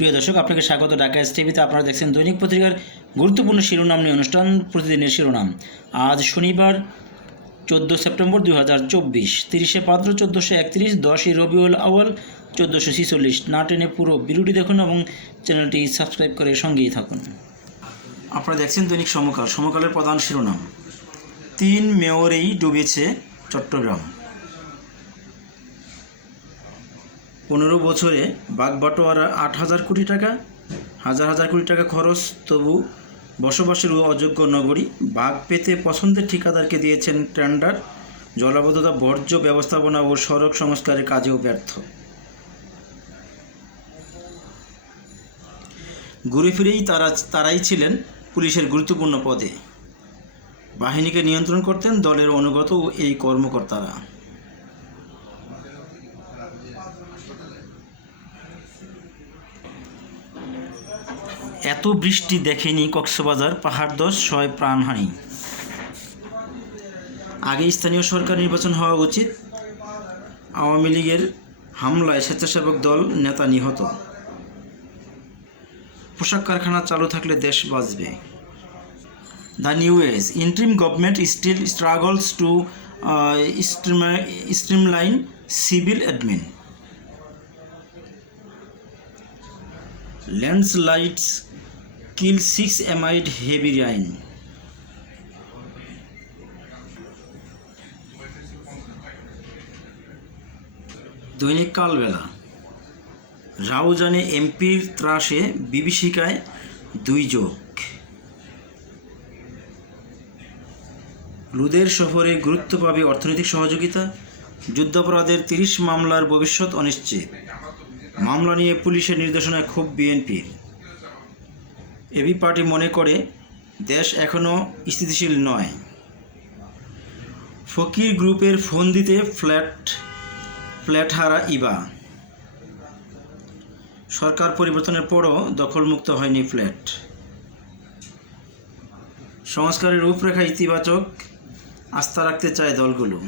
প্রিয় দর্শক, আপনাকে স্বাগত। ঢাকা এস টিভিতে আপনারা দেখছেন দৈনিক পত্রিকার গুরুত্বপূর্ণ শিরোনাম নিয়ে অনুষ্ঠান, প্রতিদিনের শিরোনাম। আজ শনিবার, চোদ্দ সেপ্টেম্বর দুই হাজার চব্বিশ, তিরিশে পাত্র, চোদ্দোশো একত্রিশ, দশই রবিউল আওয়াল চোদ্দোশো ছিচল্লিশ। না টেনে পুরো ভিডিওটি দেখুন এবং চ্যানেলটি সাবস্ক্রাইব করে সঙ্গেই থাকুন। আপনারা দেখছেন দৈনিক সমকাল। সমকালের প্রধান শিরোনাম, তিন মেয়রেই ডুবেছে চট্টগ্রাম। পনেরো বছরে বাগবাটোয়ারা আট হাজার কোটি টাকা, হাজার হাজার কোটি টাকা খরচ, তবু বসবাসের অযোগ্য নগরী বাঘ পেতে পছন্দের ঠিকাদারকে দিয়েছেন টেন্ডার, জলাবদ্ধতা, বর্জ্য ব্যবস্থাপনা ও সড়ক সংস্কারের কাজেও ব্যর্থ। ঘুরে ফিরেই তারা, তারাই ছিলেন পুলিশের গুরুত্বপূর্ণ পদে। বাহিনীকে নিয়ন্ত্রণ করতেন দলের অনুগত এই কর্মকর্তারা। এত বৃষ্টি দেখেনি কক্সবাজার, পাহাড় দশ ছয় প্রাণহানি আগে স্থানীয় সরকার নির্বাচন হওয়া উচিত। আওয়ামী লীগের হামলায় স্বেচ্ছাসেবক দল নেতা নিহত। পোশাক কারখানা চালু থাকলে দেশ বাঁচবে। The new age, interim government still struggles to streamline civil admin. landslides kill six amid heavy rain. দৈনিক কালবেলা। রাউজানে এমপির ত্রাসে বিভীষিকায় দুই যোগ। লুদের সফরে গুরুত্ব পাবে অর্থনৈতিক সহযোগিতা, যুদ্ধাপরাধের তিরিশ মামলার ভবিষ্যৎ অনিশ্চিত। মামলা নিয়ে পুলিশের নির্দেশনায় ক্ষোভ বিএনপির। এবি পার্টি মনে করে দেশ এখনও স্থিতিশীল নয়। ফকির গ্রুপের ফোন দিতে ফ্ল্যাট ফ্ল্যাট হারা ইবা। সরকার পরিবর্তনের পরও দখলমুক্ত হয়নি ফ্ল্যাট। সংস্কারের রূপরেখা ইতিবাচক, আস্থা রাখতে চায় দলগুলো।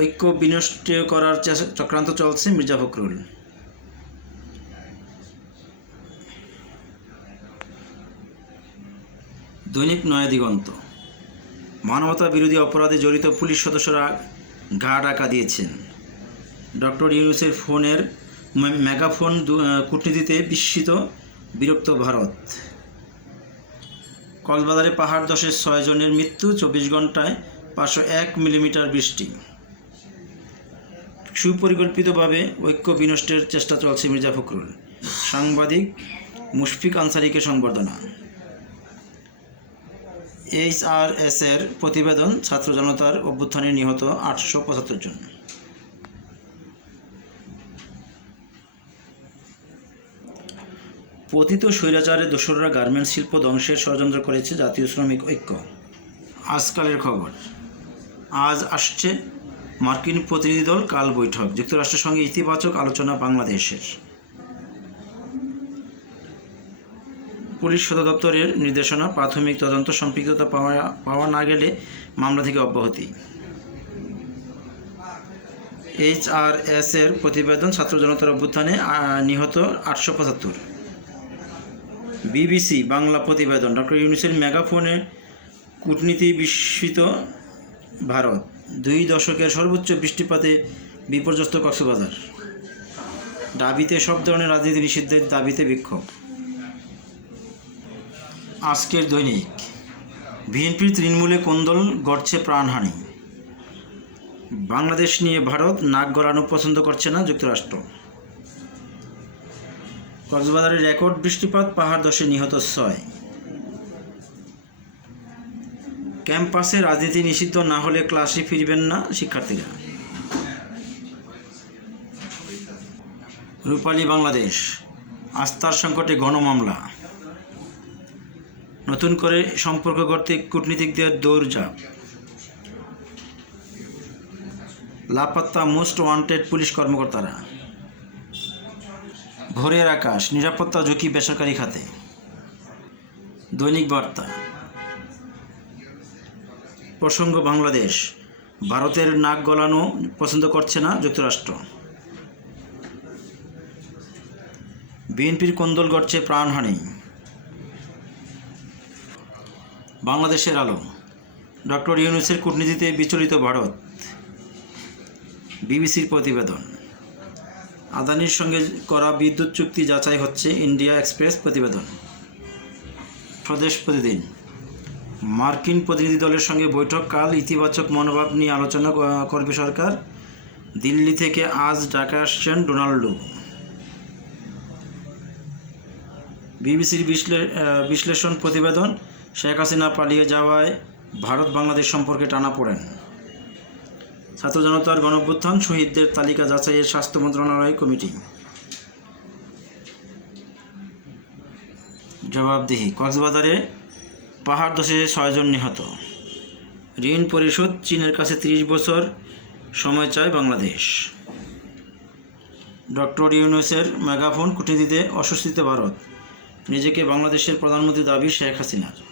ঐক্য বিনষ্ট করার চক্রান্ত চলছে মির্জা ফখরুল। দৈনিক নয়া দিগন্ত। মানবতা বিরোধী অপরাধে জড়িত পুলিশ সদস্যরা ঘা ডাকা দিয়েছেন। ডক্টর ইউনুসের ফোনের মেগাফোন কূটনীতিতে বিস্মিত, বিরক্ত ভারত। কক্সবাজারে পাহাড় দশের ছয় জনের মৃত্যু, চব্বিশ ঘন্টায় পাঁচশো এক মিলিমিটার বৃষ্টি। সুপরিকল্পিতভাবে ঐক্য বিনষ্টের চেষ্টা চলছে মির্জা ফখরুল। সাংবাদিক মুশফিক আনসারিকে সংবর্ধনা। এইচ আর এস এর প্রতিবেদন ছাত্র জনতার অভ্যুত্থানে নিহত আটশো পঁচাত্তর জন। পতিত স্বৈরাচারে দোসররা গার্মেন্টস শিল্প ধ্বংসের ষড়যন্ত্র করেছে জাতীয় শ্রমিক ঐক্য। আজকালের খবর। আজ আসছে মার্কিন প্রতিনিধি দল কাল বৈঠক। যুক্তরাষ্ট্রের সঙ্গে ইতিবাচক আলোচনা বাংলাদেশের। পুলিশ সদর দপ্তরের নির্দেশনা, প্রাথমিক তদন্ত সম্পৃক্ততা পাওয়া পাওয়া না গেলে মামলা থেকে অব্যাহতি। এইচ আর এস এর প্রতিবেদন ছাত্র জনতার অভ্যুত্থানে নিহত আটশো পঁচাত্তর। বিবিসি বাংলা প্রতিবেদন, ডক্টর ইউনুসের মেগাফোনে কূটনীতি বিস্মিত ভারত, দুই দশকের সর্বোচ্চ বৃষ্টিপাতে বিপর্যস্ত কক্সবাজার। দাবিতে সব ধরনের রাজনীতি নিষিদ্ধের দাবিতে বিক্ষোভ। আজকের দৈনিক। বিএনপির তৃণমূলে কোন্দল গড়ছে প্রাণহানি? বাংলাদেশ নিয়ে ভারত নাক গলানো পছন্দ করছে না যুক্তরাষ্ট্র। কক্সবাজারে রেকর্ড বৃষ্টিপাত, পাহাড় দশে নিহত ছয়। ক্যাম্পাসে রাজনীতি নিষিদ্ধ না হলে ক্লাসে ফিরবেন না শিক্ষার্থীরা। রূপালী বাংলাদেশ, আস্থার সংকটে গণমামলা নতুন করে সম্পর্ক গড়তে কূটনীতিকদের দৌড়ঝাঁপ। লাপাত্তা মোস্ট ওয়ান্টেড পুলিশ কর্মকর্তারা। ভোরের আকাশ, নিরাপত্তা ঝুঁকি বেসরকারি খাতে। দৈনিক বার্তা। প্রসঙ্গ বাংলাদেশ, ভারতের নাক গলানো পছন্দ করছে না যুক্তরাষ্ট্র। বিএনপির কোন্দল গড়ছে প্রাণহানি। বাংলাদেশের আলো ডক্টর ইউনুসের কূটনীতিতে বিচলিত ভারত, বিবিসির প্রতিবেদন। আদানির সঙ্গে করা বিদ্যুৎ চুক্তি যাচাই হচ্ছে ইন্ডিয়া এক্সপ্রেস প্রতিবেদন। স্বদেশ প্রতিদিন। মার্কিন প্রতিনিধি দলের সঙ্গে বৈঠক, কাল ইতিবাচক মনোভাব নিয়ে আলোচনা করবে সরকার। দিল্লি থেকে আজ ঢাকা আসছেন ডোনাল্ডো বিবিসির বিশ্লে- বিশ্লেষণ প্রতিবেদন শেখ হাসিনা পালিয়ে যাওয়ায় ভারত বাংলাদেশ সম্পর্কে টানা পড়েন। ছাত্র জনতার গণঅভ্যুত্থান শহীদদের তালিকা যাচাইয়ের স্বাস্থ্য মন্ত্রণালয় কমিটি। জবাবদিহি, কক্সবাজারে পাহাড় ধসে ছয়জন নিহত। ঋণ পরিশোধ, চীনের কাছে ত্রিশ বছর সময় চায় বাংলাদেশ। ডক্টর ইউনুসের মেগাফোন কূটনীতিতে অস্বস্তিতে ভারত। নিজেকে বাংলাদেশের প্রধানমন্ত্রী দাবি শেখ হাসিনার।